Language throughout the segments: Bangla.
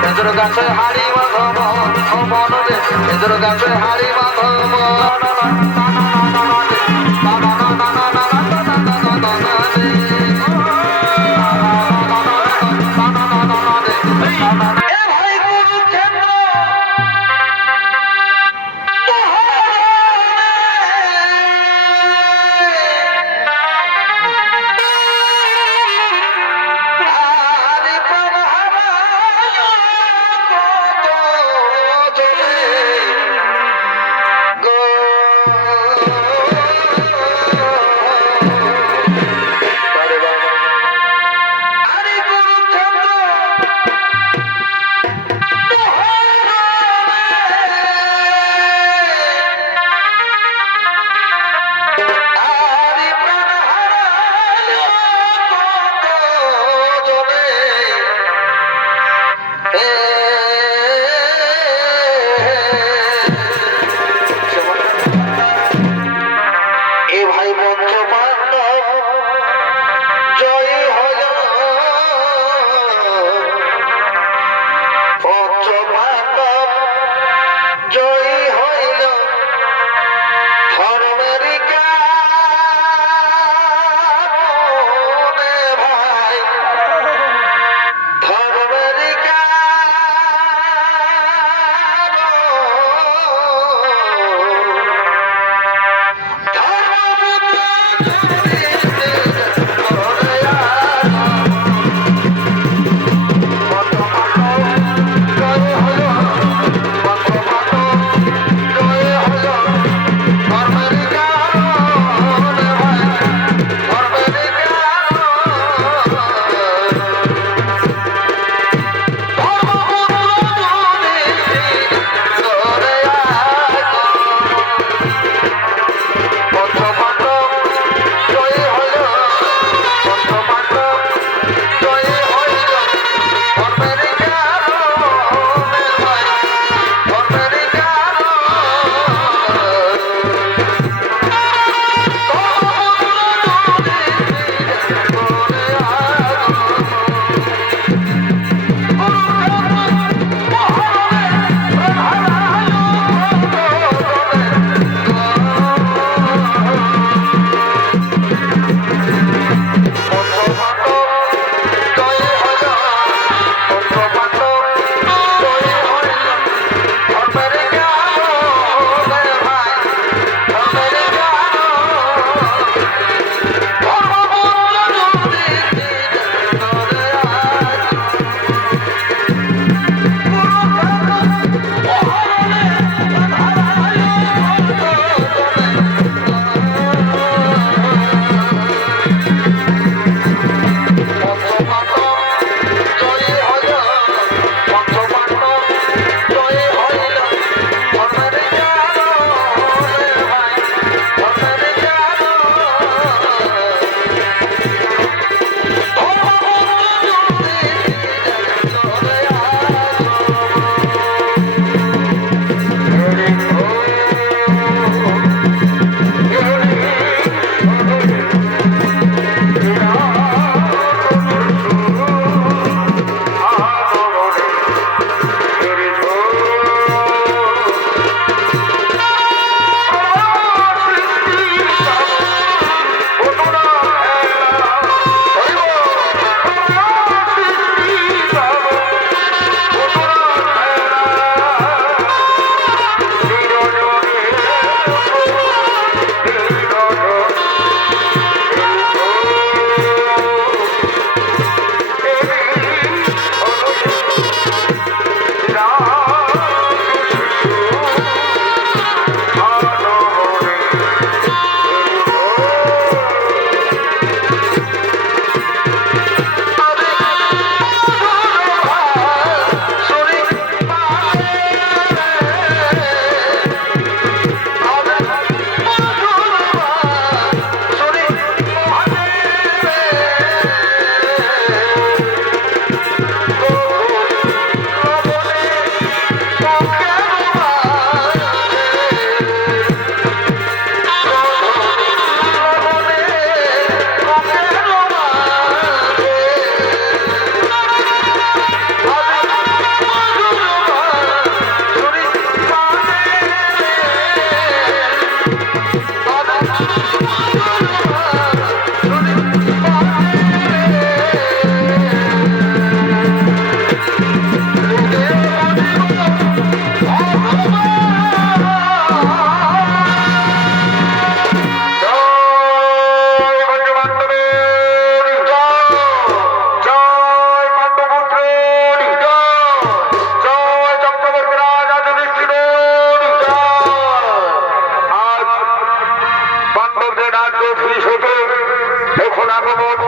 খেজুর গাছে হাড়ি মাধব মন রে খেজুর গাছে হাড়ি মাধব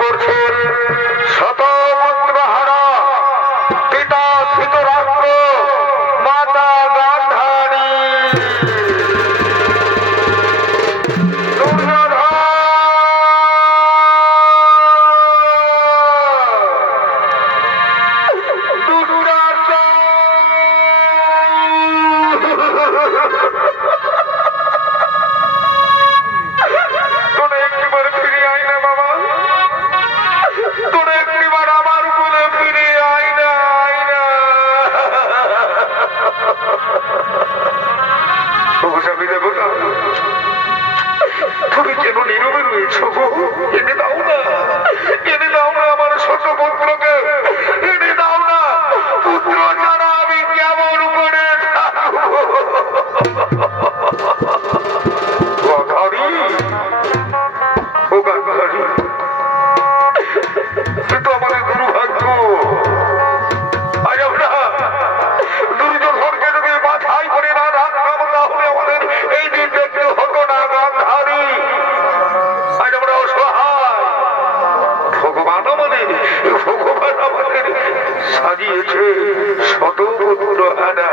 করছেন শতপুত্র হারা পিতা ধৃতরাষ্ট্র মাতা গান্ধারী তুমি কেন নীরবে রয়েছ গো? এনে দাও না, এনে দাও না আমার ছোট পুত্রকে, এনে দাও না। পুত্র ছাড়া আমি কেমন করে গান্ধারী, ও গান্ধারী, সে তো আমাদের দুর্ভাগ্য। আজ আমরা দুর্যোধনকে যদি মাথায় করে না রাখতাম তাহলে আমাদের এই দিন দেখতে হতো না গান্ধারী। আজ আমরা অসহায়। ভগবান আমাদের সাজিয়েছে শতপুত্র হারা।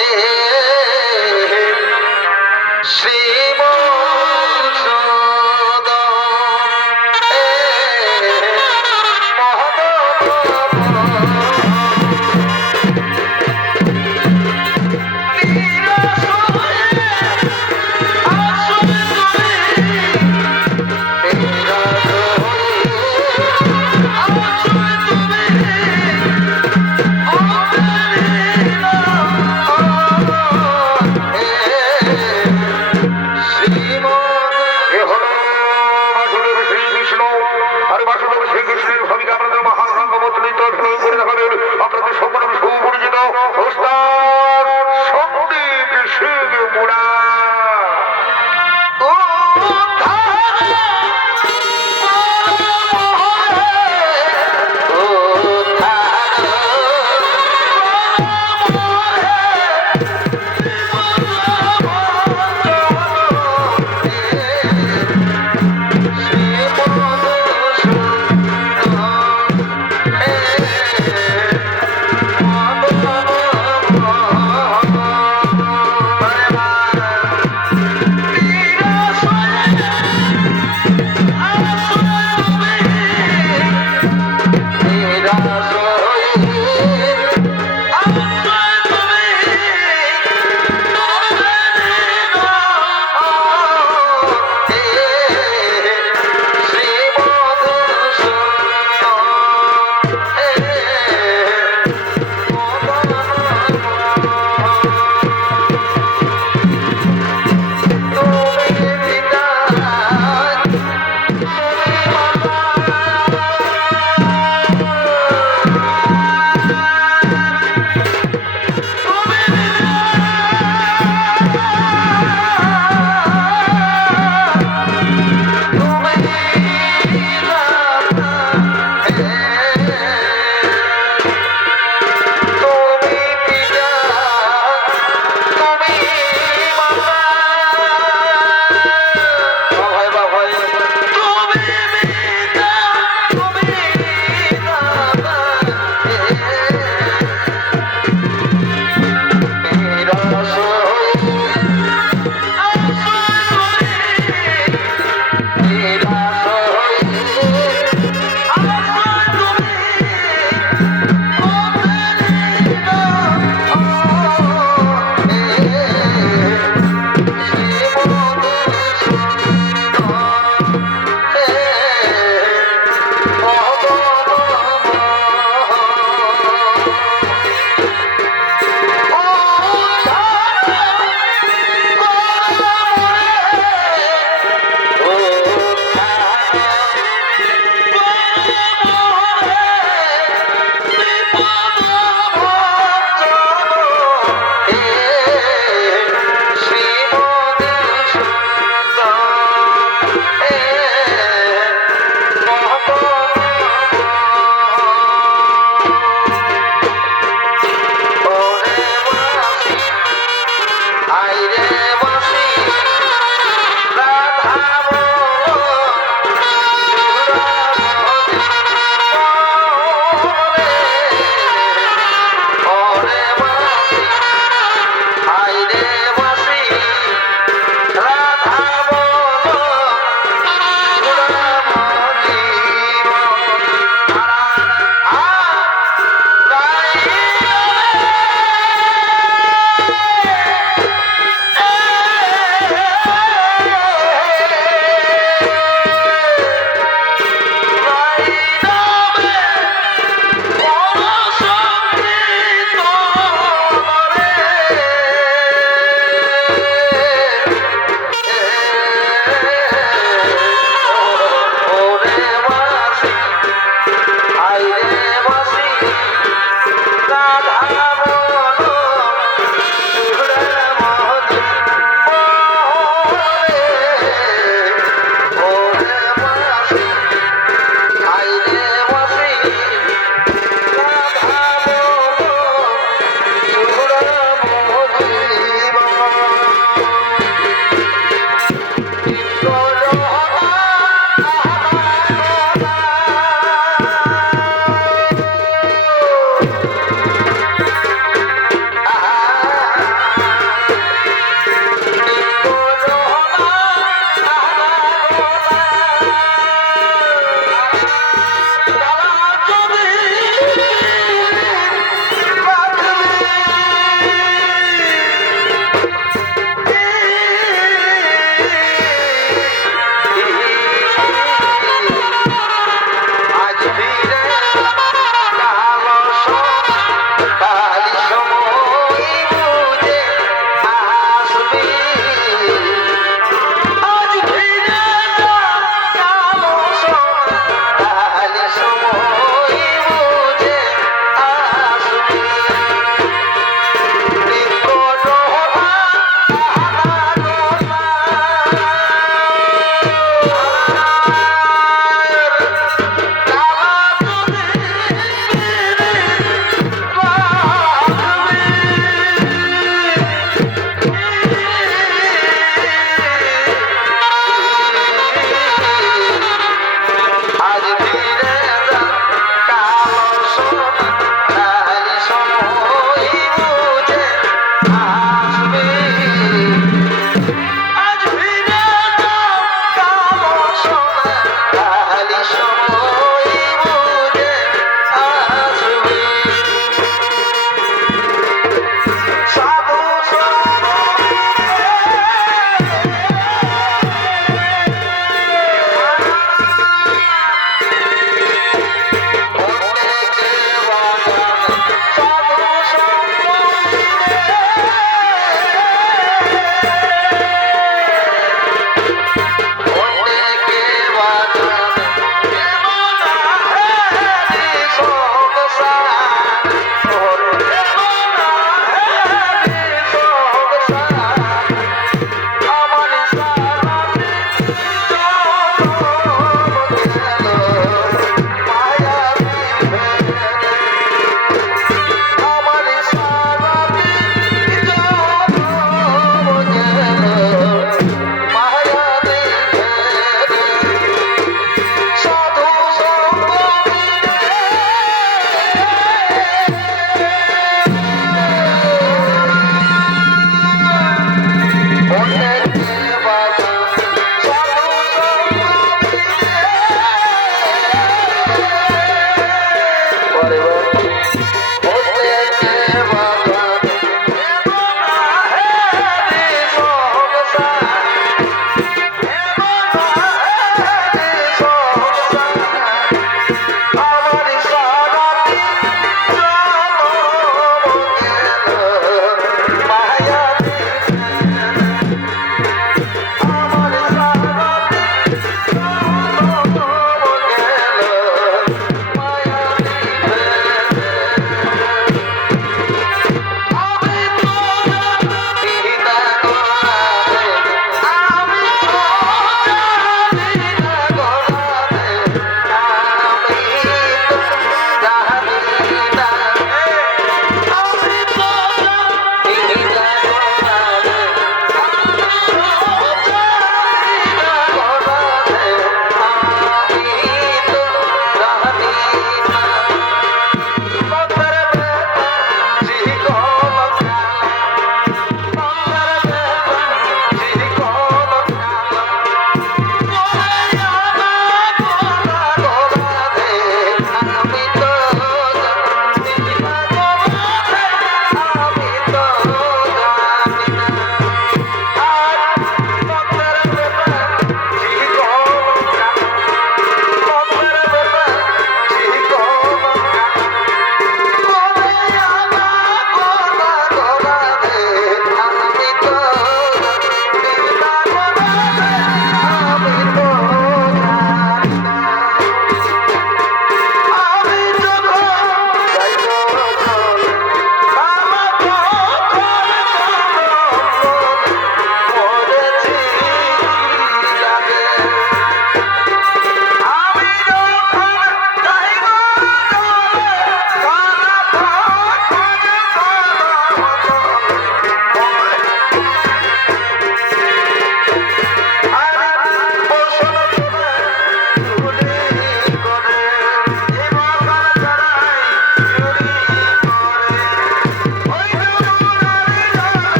এ শ্রীমৎসদন এ শ্রী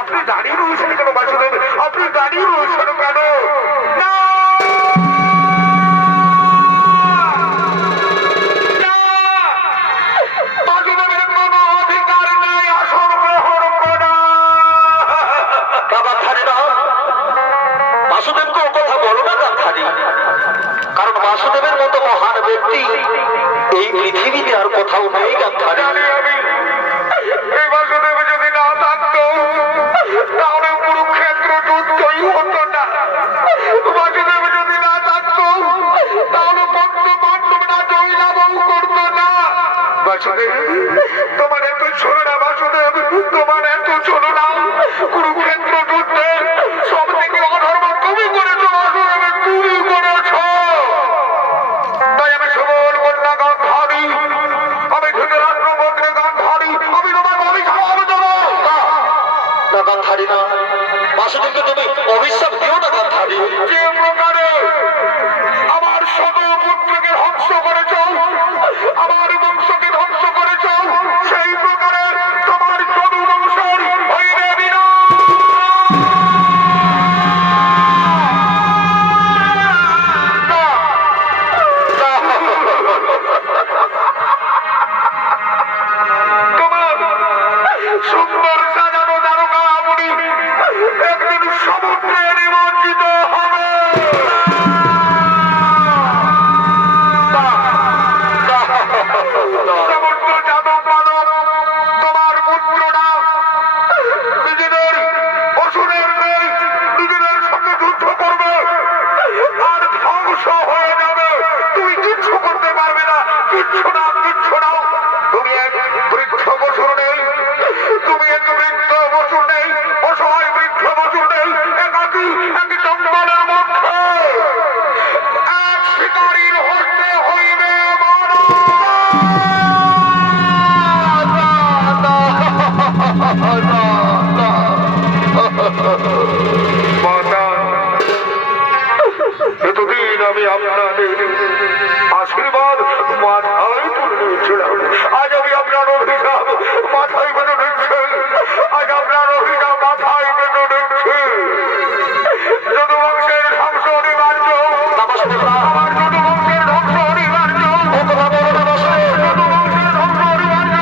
আপনি দাঁড়িয়ে রয়েছেন কেন বাসুদেব? আপনি দাঁড়িয়ে রয়েছেন কেন? না বাসুদেবের কোনো অধিকার নেই আসন গ্রহণ করা। বাসুদেবকে ও কথা বলো না গান্ধারী, কারণ বাসুদেবের মতো মহান ব্যক্তি এই পৃথিবীতে আর কোথাও নেই গান্ধারী। এই বাসুদেব যদি না থাকতো তাহলে কুরুক্ষেত্র যুদ্ধই হতো না। বাসুদেব যদি না থাকতো তাহলে পাণ্ডবরা জয়লাভও করতো না। বাসুদেব তোমার এত ছোট না, বাসুদেব তোমার এত ছোট না। কুরুক্ষেত্র যুদ্ধে সব থেকে অধর্ম তুমি করেছো বাসুদেব, তুমি করেছো। তাই আমি সবল কন্যা গান্ধারী, আমি ধৃতরাষ্ট্র মন্ত্রী গান্ধারী, আমি তোমার অভিশাপ দেবো না গান্ধারী না, বাসুদেবকে তুমি অভিশাপ দিও না গান্ধারী। যে প্রকারে আমার শত পুত্রকে ধ্বংস করেছ, আমার বংশকে ধ্বংস করেছ, সেই প্রকারে তোমার শত বংশের হইবে বিনাশ। তোমার সুন্দর সাজানো দ্বারকা আপনি একদিন সমুদ্রে নিমজ্জিত হবে। সমস্ত যাদব মানব তোমার পুত্ররা নিজেদের অসুরের নেই নিজেদের সঙ্গে যুদ্ধ করবে আর ধ্বংস হয়ে যাবে। তুমি কিচ্ছু করতে পারবে না, কিচ্ছু না, কিচ্ছু না। তুমি এক বৃদ্ধ বসুর নেই, তুমি এক বৃদ্ধ বসুর নেই, অসহায় বৃদ্ধ বসুর নেই, একাকী এক জঙ্গলের মধ্যে এক শিকারীর হস্তে হইবে মাতা। এতদিন আমি আপনাদের আশীর্বাদ মাথায় তুলে নিয়েছিলাম, আজ আমি আপনার অভিশাপ মাথায় বেঁধে নিচ্ছে। আজ আপনার অভিশাপ মাথায় বেঁধে নিচ্ছে। যদুবংশের ধ্বংস অনিবার্য, আমার যদুবংশের ধ্বংস অনিবার্য, যদুবংশের ধ্বংস অনিবার্য।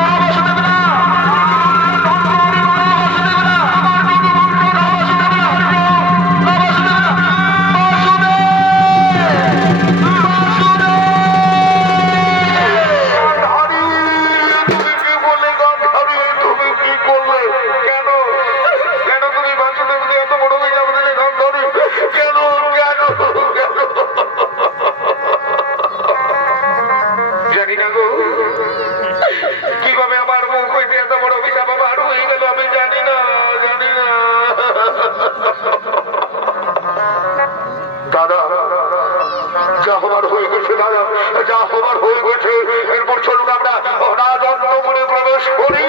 জানি না গো কিভাবে আমার মুখ হইতে এত বড় অভিশাপ আমার হয়ে গেল, আমি জানি না, জানি না। দাদা যা হবার হয়ে গেছে, দাদা যা হবার হয়ে গেছে, এরপর চলুন আমরা রাজন্যপুরে প্রবেশ করি।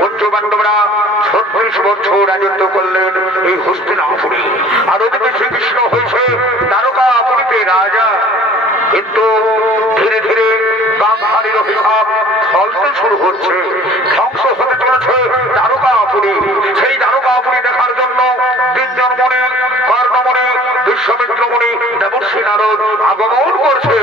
পঞ্চপাণ্ডবরা 36 বছর রাজত্ব করলেন এই হস্তিনাপুরে, আর ওদিকে শ্রীকৃষ্ণ হয়েছে দ্বারকাপুরীতে রাজা। কিন্তু ধীরে ধীরে গান্ধারীর অভিশাপ ফলতে শুরু হচ্ছে, ধ্বংস হতে চলেছে দ্বারকাপুরী। সেই দ্বারকাপুরী দেখার জন্য তিনজন মনে, কর্ণমণি, বিশ্বমিত্র মুনি, দেবর্ষি নারদ আগমন করছে।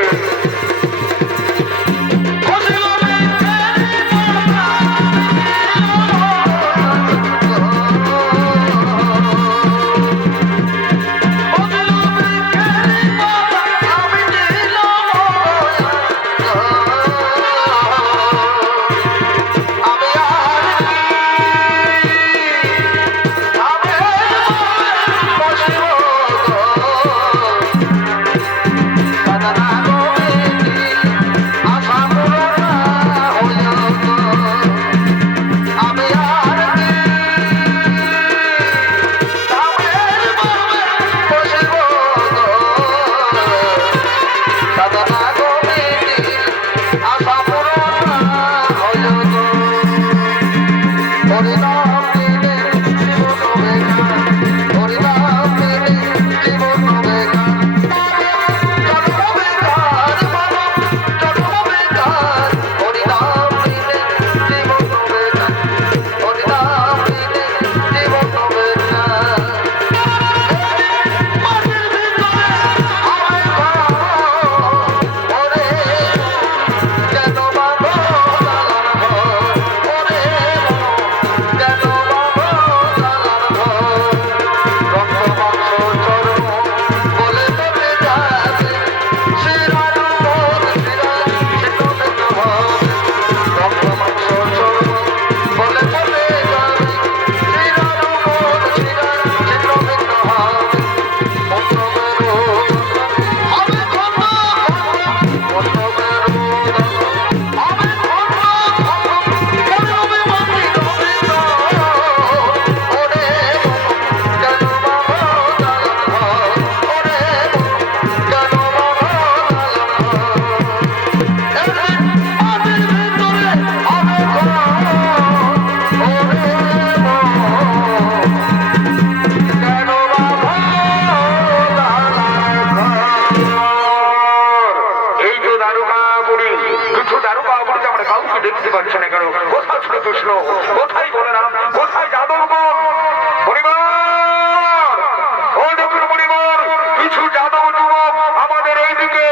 দেখতে পাচ্ছে না কেন? কোথায় শ্রীকৃষ্ণ? কোথায় বলরাম? কোথায় যাদবগণ? পরিবার ও দেখুন পরিবার, কিছু যাদব যুবক আমাদের এইদিকে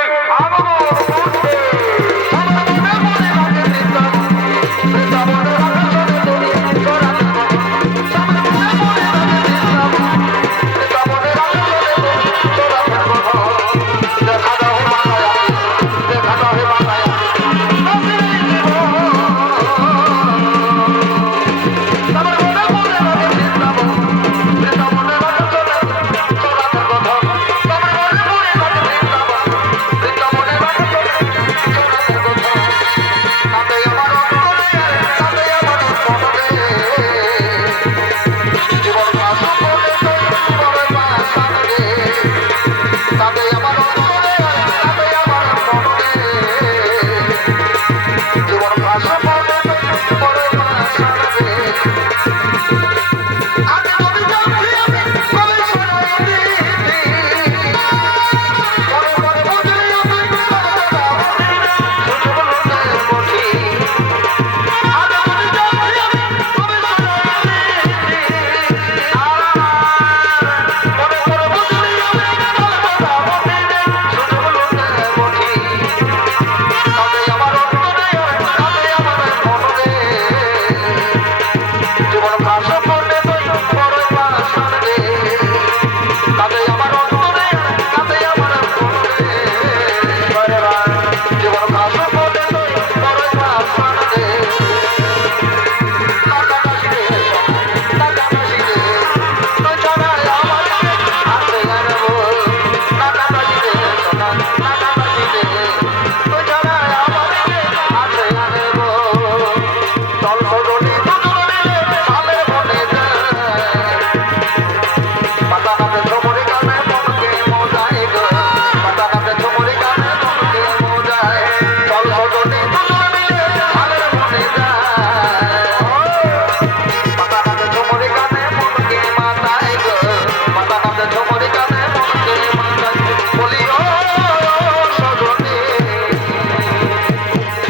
আগমন করছে।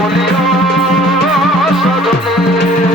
বলিও সজনে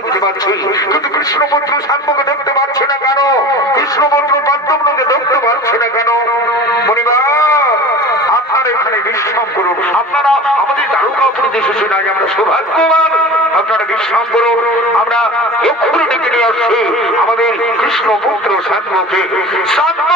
দেখতে পাচ্ছি, কিন্তু কৃষ্ণপুত্র শান্তকে দেখতে পাচ্ছি না কেন? কৃষ্ণপুত্র পদ্মকে দেখতে পাচ্ছি না কেন? মনিবা, আপনারা এখানে বিশ্রাম করুন। আপনারা আমাদের দ্বারকাপুরীতে এসেছেন, আজ আমরা সৌভাগ্যবান। আপনারা বিশ্রাম করুন, আমরা এক্ষুনি ডেকে নিয়ে আসছি আমাদের কৃষ্ণপুত্র শান্তকে। শান্ত!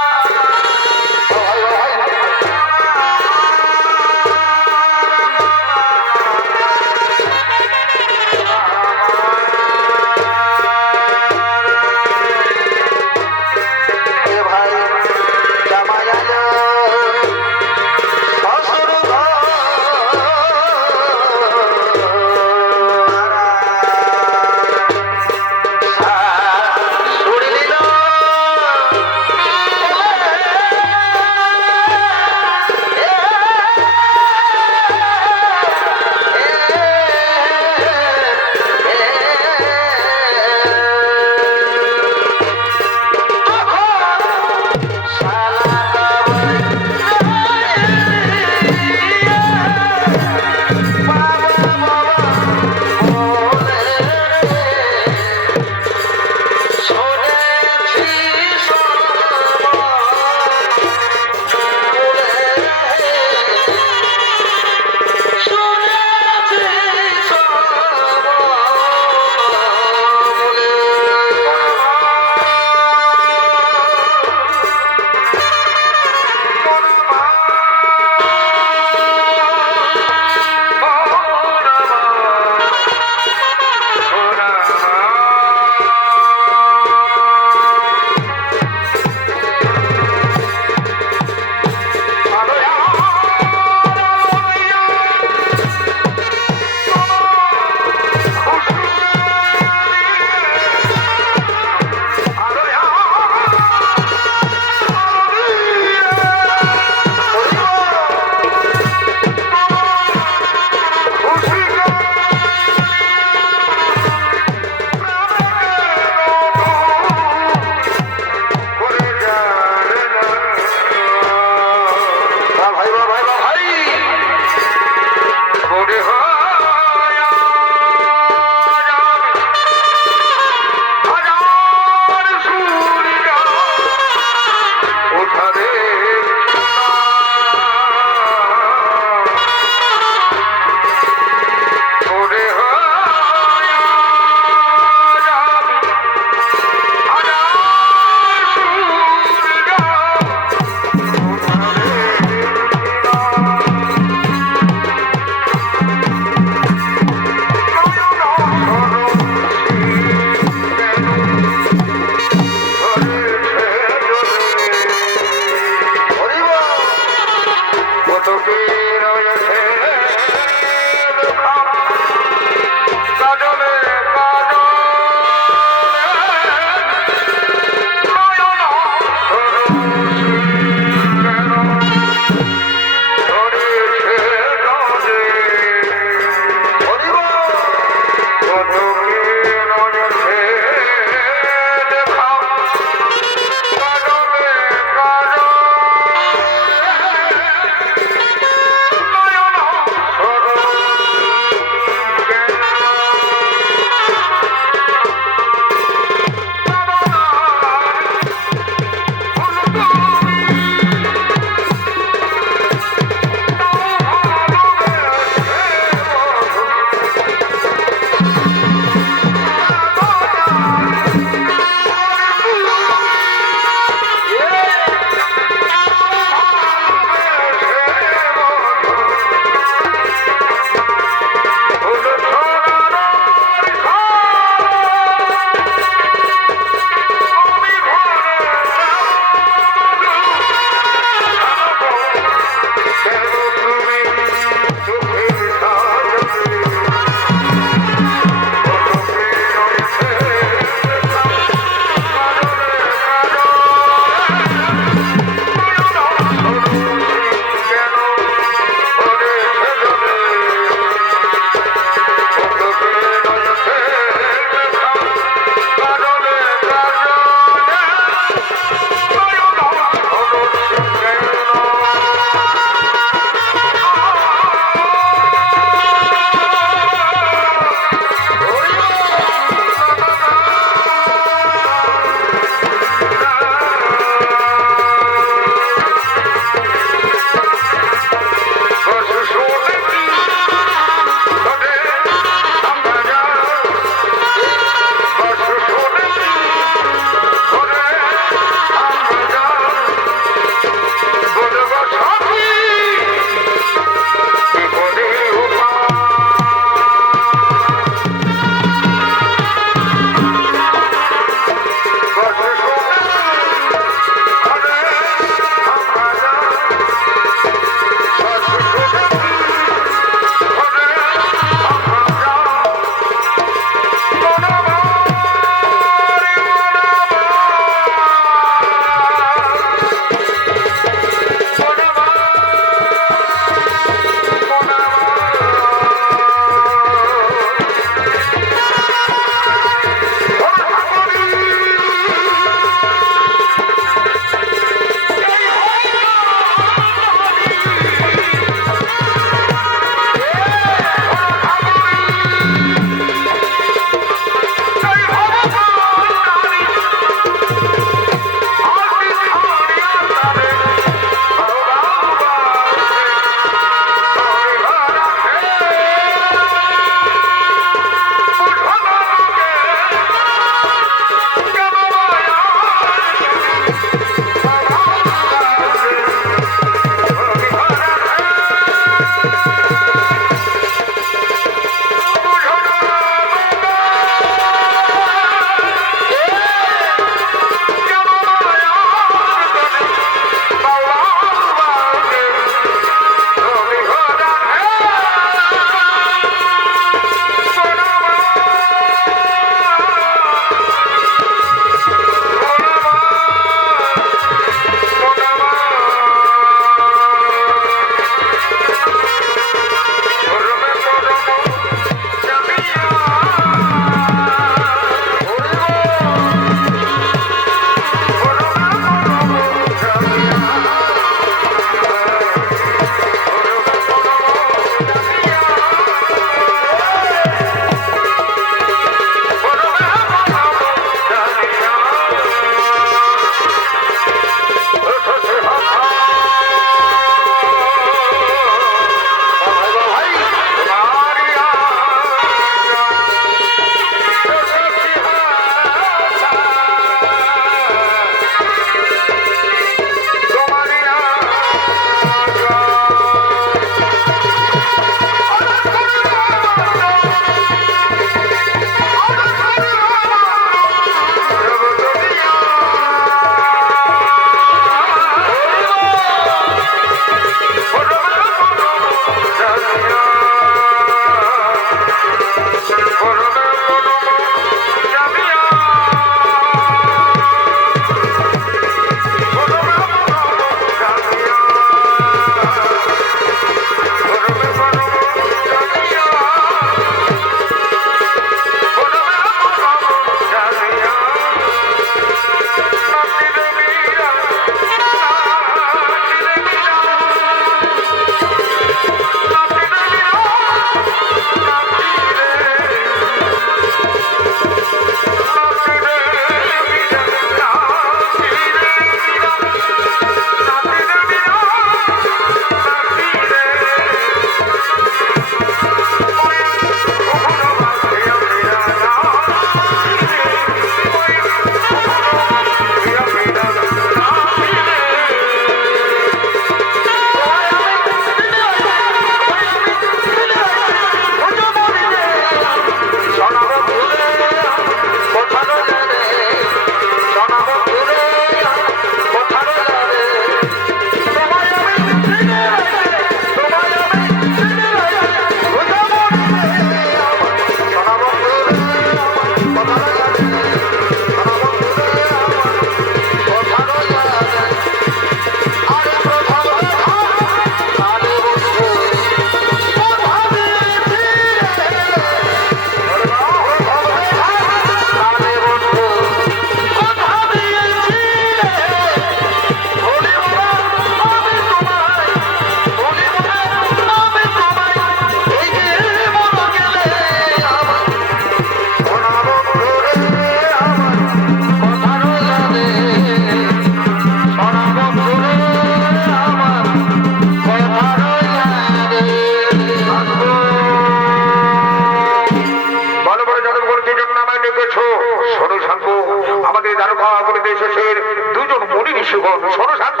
দ্বারকা বলিতে শেষের দুজন মণি ঋষিগণ শোনো শান্ত,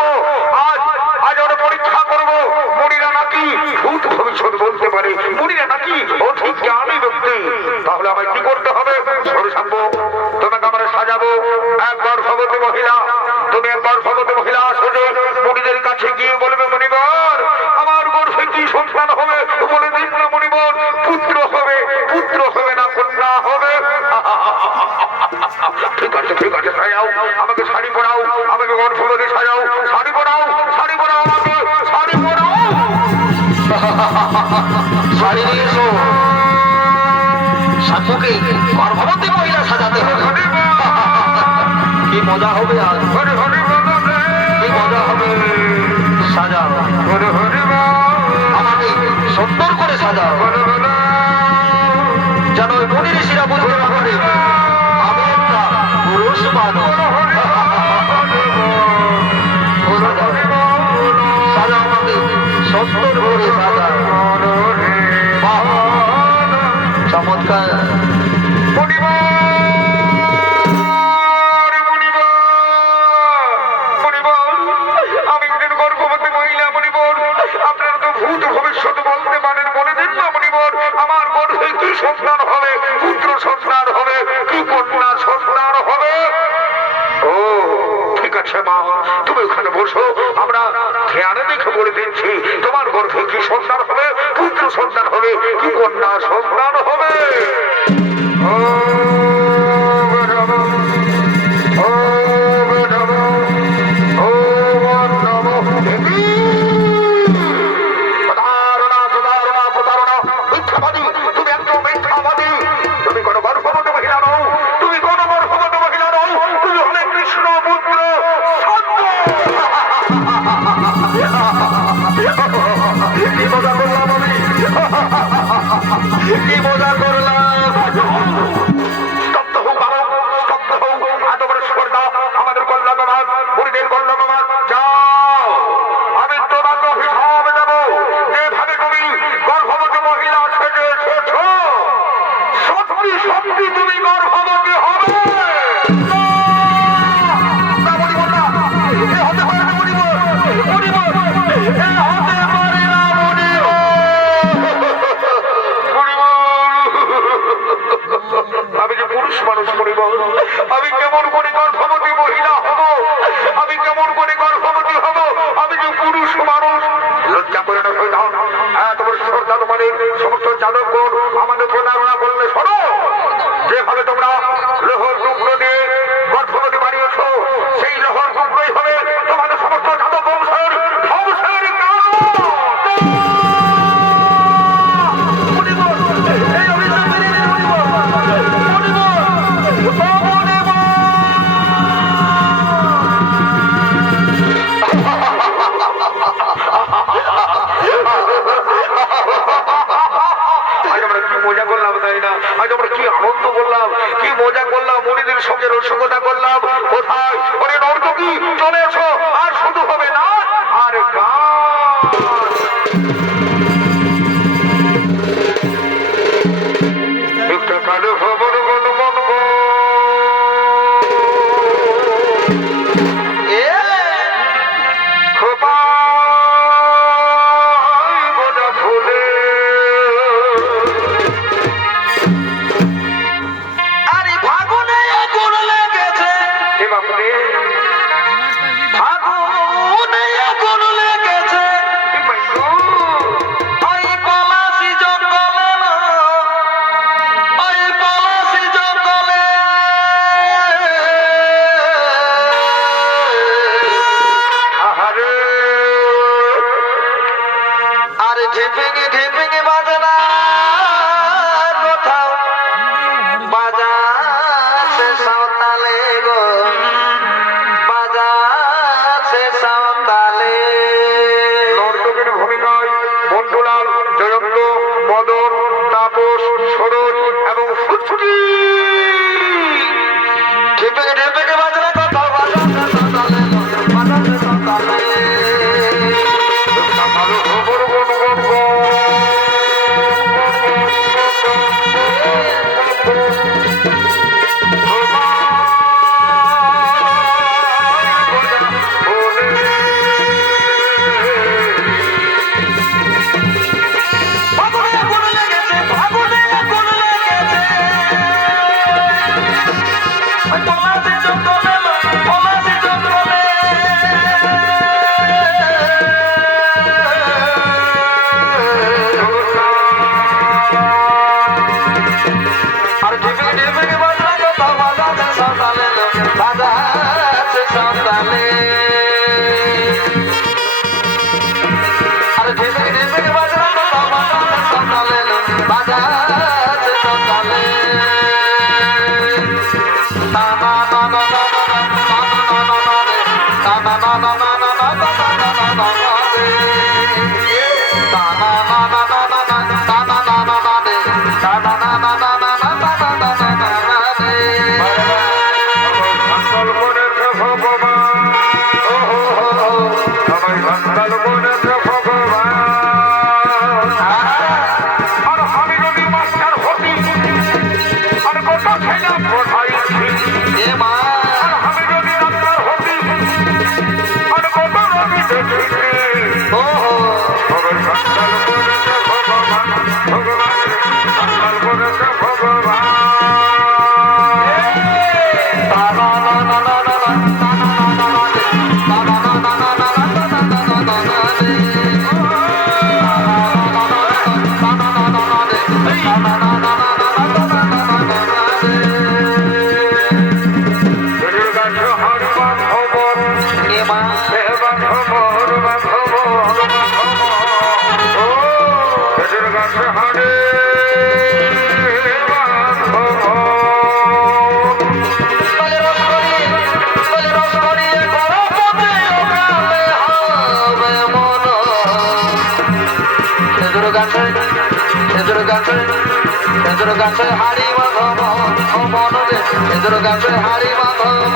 আজ আজ আমরা পরীক্ষা করবো মণিরা নাকি ভূত ভবিষ্যৎ বলতে পারে, মণিরা নাকি অধিক জ্ঞানী ব্যক্তি। তাহলে আমায় কি করতে হবে? শোনো শান্ত, তোমাকে আমরা সাজাবো এক গর্ভবতী মহিলা। তুমি এক গর্ভবতী মহিলা আসলে মণিদের কাছে গিয়ে বলবে, মণিবর আমার গর্ভে কি সন্তান হবে? বলে দিন না মণিবর, পুত্র হবে, পুত্র হবে না কন্যা হবে। ঠিক আছে ঠিক আছে, সাজাও, আমাকে শাড়ি পরাও, আমাকে গর্ভবতী সাজাও, শাড়ি পরাও, শাড়ি পরাও, আমাকে শাড়ি পরাও। শাড়ি নিয়ে এসো। শাশুকে গর্ভবতী মহিলা সাজাতে হবে। কি মজা হবে আজ, কি মজা হবে। সাজাও, আমাকে সুন্দর করে সাজাও, যেন ওই মুনি ঋষিরা বুঝতে না পারে আমি একটা পুরুষ মানুষ। সাজাও, আমাকে সুন্দর করে সাজাও। বাহ, চমৎকার। আমি একজন গর্ভবতী মহিলা মণিবর, আপনারা তো ভূত ভবিষ্যৎ বলতে পারেন, বলে দিন না মণিবর আমার গর্ভে কি সন্তান হবে? পুত্র সন্তান হবে কি কন্যা সন্তান হবে? ও ঠিক আছে মা, তুমি ওখানে বসো, আমরা ধ্যানে দেখে বলে দিচ্ছি তোমার গর্ভে কি সন্তান হবে, পুত্র সন্তান হবে কি কন্যা সন্তান হবে। ও কি মজা করলাম। স্তব্ধ হোক বালক, স্তব্ধ হোক। এত বড় স্পর্ধা আমাদের কল্যাণবাদ বুড়িদের কল্যাণবাদ। যাও, আমি তোমাকে অভিশাপ দেব, যেভাবে তুমি গর্ভবতী মহিলা সেজে এসেছ সত্যি সত্যি তুমি গর্ভবতী হবে। না মরিব না, এ হতে পারে না মরিব, মরিব, এ হতে পারে না মরিব। আমি যে পুরুষ মানুষ মরিব, আমি কেমন করে গর্ভবতী মহিলা হব? আমি কেমন করে গর্ভবতী হব? আমি যে পুরুষ মানুষ। লজ্জা করে না শয়তান, এত বড় শ্রদ্ধা তোমাদের সমস্ত যাদবগণ আমাদের প্রতারণা করলে। শোনো, যেভাবে তোমরা লোহর টুকরো দিয়ে গর্ভবতী বানিয়েছ, সেই লোহর টুকরোই হবে তোমাদের সমস্ত যাদব বংশের ধ্বংসের কারণ। মজা করলাম তাই না? আজ আমরা কি আনন্দ করলাম, কি মজা করলাম, মনিদের সঙ্গে রসিকতা করলাম। কোথায় ওরে নর্তকী চলে এসো, আর শুধু হবে না আর একটা কালো খবর বল মন গো। খোপা ফুলে আরে ফাগুনে আগুন লেগেছে, বাপরে ফাগুনে আগুন লেগেছে, ওই পলাশি জঙ্গলে, ওই পলাশি জঙ্গলে। আহারে আর ঝিপিঙে ঝিপিঙে বাজনা কোথাও বাজাছে সাঁওতালে গো, বাজাছে সাঁওতালে। নর্তকের ভূমিকায় মন্ডুলাল, জয়ন্ত, মদন, তাপস, সরোজ এবং ফুচকি। ঝিপিঙে ঝিপিঙে বাজনা কোথাও বাজাছে সাঁওতালে গো, বাজাছে সাঁওতালে। ভালো খবর বল মন গো। সন্তাল করেছে ভগবান, আমায় সন্তাল করেছে ভগবান। আর আমি যদি মাস্টার হতি আর কত ছেলে পড়াইছি, আর আমি যদি ডাক্তার হতি আর কত রোগী দেখেছি। ভগবান সন্তাল করেছে ভগবান, ভগবান সন্তাল করেছে ভগবান। গাছে হাড়ি মাধব মনরে এদের গাছে হাড়ি মাধব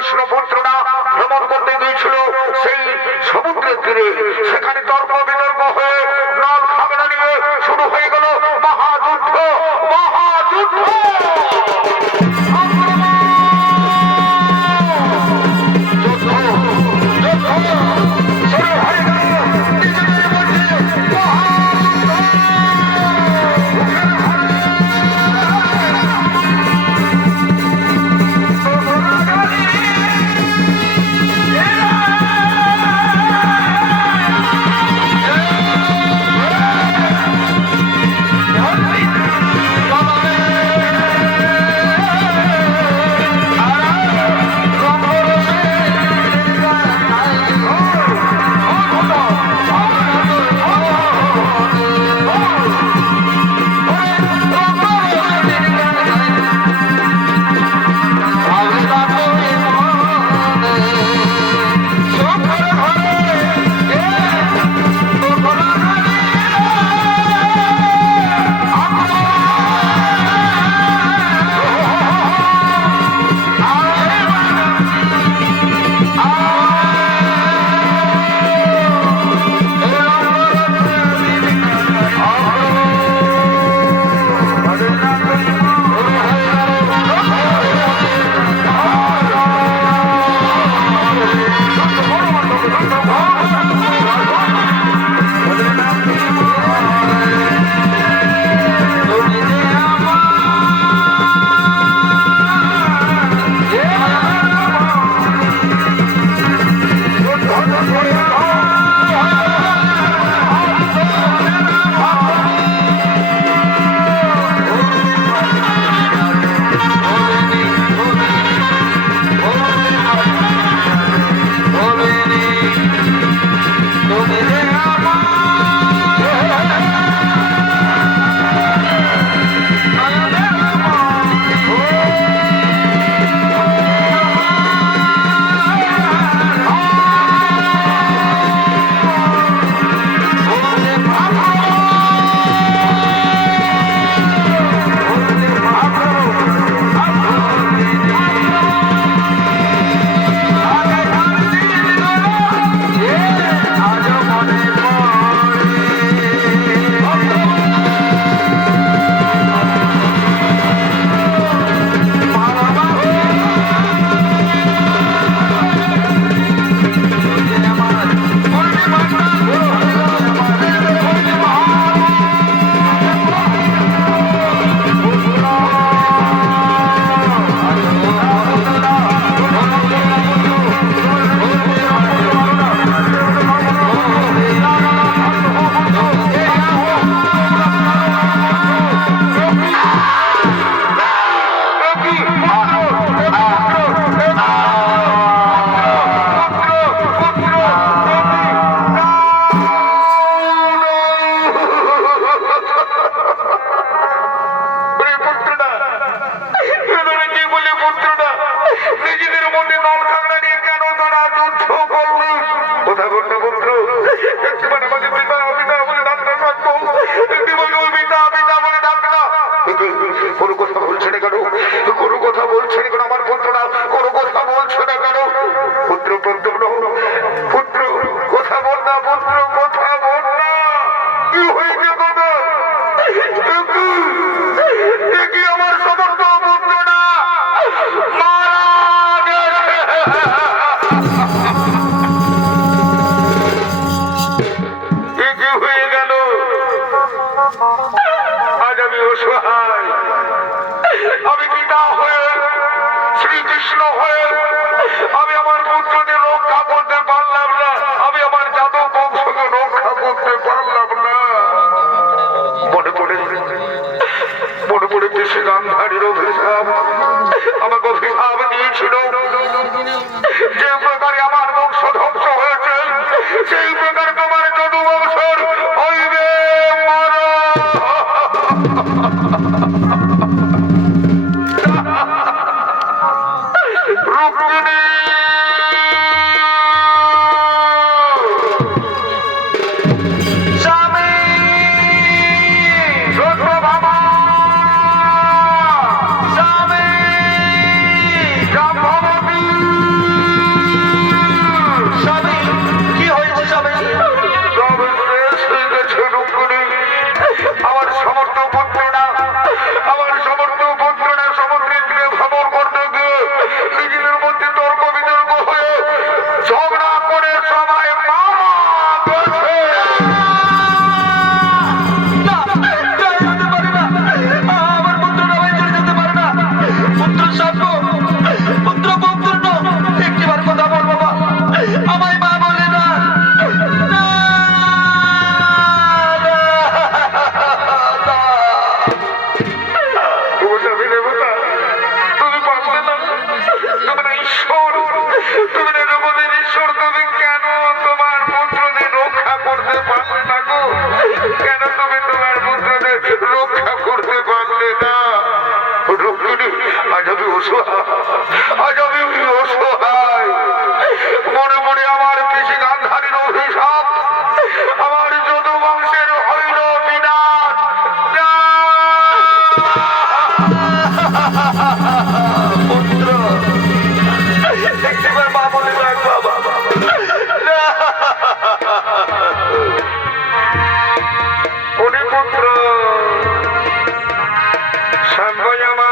কৃষ্ণ পুত্ররা ভ্রমণ করতে গিয়েছিল সেই সমুদ্রের তীরে। সেখানে তর্ক বিতর্ক হয়ে নল খাগড়া নিয়ে শুরু হয়ে গেল মহাযুদ্ধ। মহাযুদ্ধ কোনো কথা বলছে না কেন? কোনো কথা বলছে না কেন? আমার পুত্ররা কোনো কথা বলছে না কেন? পুত্র পুত্র পুত্র কথা বল না, পুত্র কথা বল না। কি হয়েছে কথা? দেখি আমার সমস্ত পুত্ররা মারা গেছে। কি হয়ে গেল? আজ আমি অসহায়, আমি পিতা হয়ে শ্রীকৃষ্ণ হয়ে আমি আমার পুত্রদের রক্ষা করতে পারলাম না, আমি আমার যাদব বংশকে রক্ষা করতে পারলাম না। মনে পড়ে দেশে গান্ধারীর অভিশাপ আমাকে অভিশাপ দিয়েছিল, যে প্রকারে আমার বংশ ধ্বংস হয়েছে সেই প্রকার তোমার যদু বংশর হইবে মরণ। রুক্মিণী স্বামী সত্যভামা রক্ষণী আমার সমস্ত পুত্ররা সমুদ্রের তীরে ভ্রমণ করতে গিয়ে নিজেদের মধ্যে তর্ক বিতর্ক হয়ে ঝগড়া করে সবাই মারা গেছে। আমার পুত্ররা ভাই চলে যেতে পারে না। পুত্র সাধ্য, পুত্র পৌত্র একটিবার কথা বল বাবা, আমায় মা বলে না। তুমি পারলে না, তুমি না ঈশ্বর, তুমি না জগতের ঈশ্বর, তুমি কেন তোমার পুত্রদের রক্ষা করতে পারলে না গো? কেন তুমি তোমার পুত্রদের রক্ষা করতে পারলে না? রক্ষিণী, আজ আমি অসহায়, মনে মনে আমার কৃষি গান্ধারীর অভিশাপ, আমার যদু বংশের হইল বিনাশ। পুত্র একটিবার মা বলে রাখ বাবা। ওরে পুত্র শ্যামবয়ামা,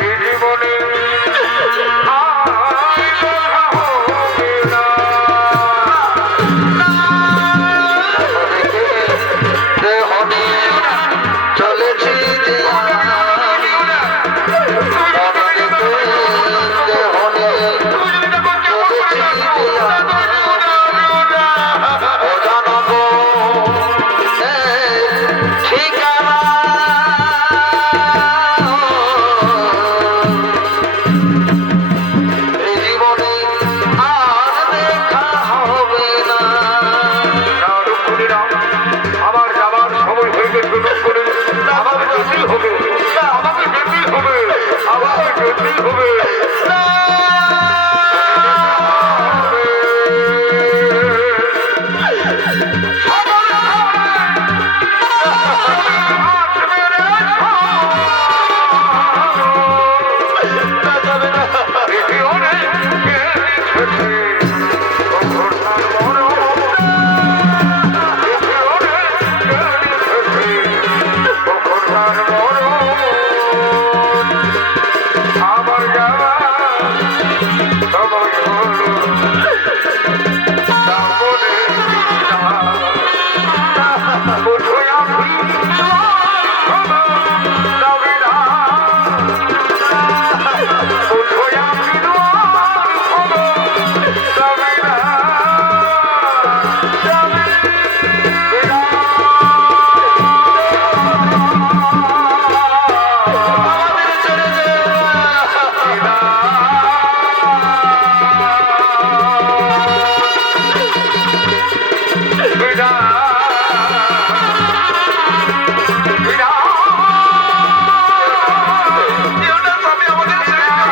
এই জীবনে আর দেখা হবে না। দেহ নিয়ে চলেছি যে আমি। দেহ নিয়ে চলেছি যে অজানবো ঠিকানা। এই জীবনে আর দেখা হবে না। আমার যাবার সময় হয়ে গেছে, করে আমাকে যেতেই হবে, আমাকে যেতেই হবে, আমাকে যেতেই হবে। আমার যাওয়া সময় হলো, তারপরে বোধহয় আমি যাবে না, বোধহয় আমি যাবে না, যাবে না। আমাদের ছেড়ে দে। দেওটা স্বামী আমাদের ছেড়ে দে।